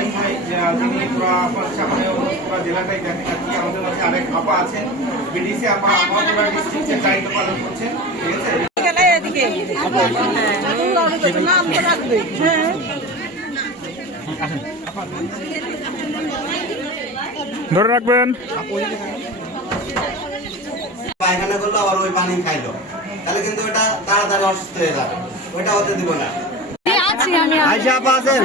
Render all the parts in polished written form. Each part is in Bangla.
নাইম ভাই যিনি পুরা জেলাটাই দেখেন আর কি। আমাদের মাঝে আরেক আপা আছেন, বিডিসি আপা, আমাদের ডিস্ট্রিক্টের দায়িত্ব পালন করছেন। ঠিক আছে, ধরে রাখবেন। পায়খানা করলো আবার ওই পানি খাইলো, তাহলে কিন্তু ওটা তাড়াতাড়ি অসুস্থ হয়ে যাবে, ওইটা হতে দিব না। আয়শা আপা আছেন?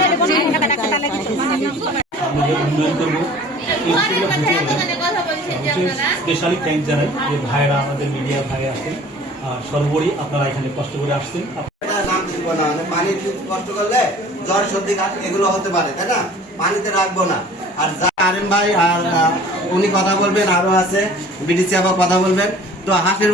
স্পেশালি থ্যাংক জানাই যে ভাইরা আমাদের মিডিয়া ভাই আছেন, সর্বোপরি আপনারা এখানে কষ্ট করে আসছেন। নাম ছিল না, মানে পানি কষ্ট করলে জ্বর সর্দি কাশ এগুলো হতে পারে, তাই না? পানিতে রাখবো না। আর আরেম ভাই আর উনি কথা বলবেন, আরো আছে বিডিসি আপা কথা বলবেন। তো হাঁসের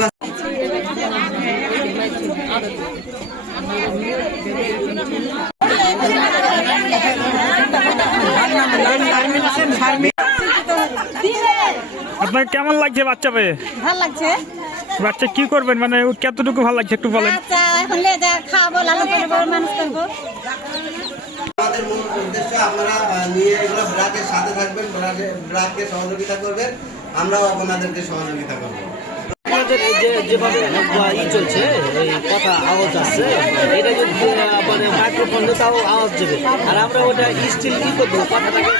আপনার কেমন লাগছে বাচ্চা পেয়ে? ভালো লাগছে। বাচ্চা কি করবেন, মানে কতটুকু ভালো লাগছে একটু বলেন। আচ্ছা, এখন খাওয়াবো, লালন করবো, মানুষ করবো। আমাদের মূল উদ্দেশ্য আপনারা নিয়ে এগুলো ব্রাকের সাথে থাকবেন, ব্রাককে সহযোগিতা করবেন, আমরাও আপনাদেরকে সহযোগিতা করবো। যেভাবে চলছে এই কথা আওয়াজ আসছে, এটা যদি মানে মাইক্রোফোনে তাও আওয়াজ দেবে, আর আমরা ওটা স্টিল কি করবো কথাটাকে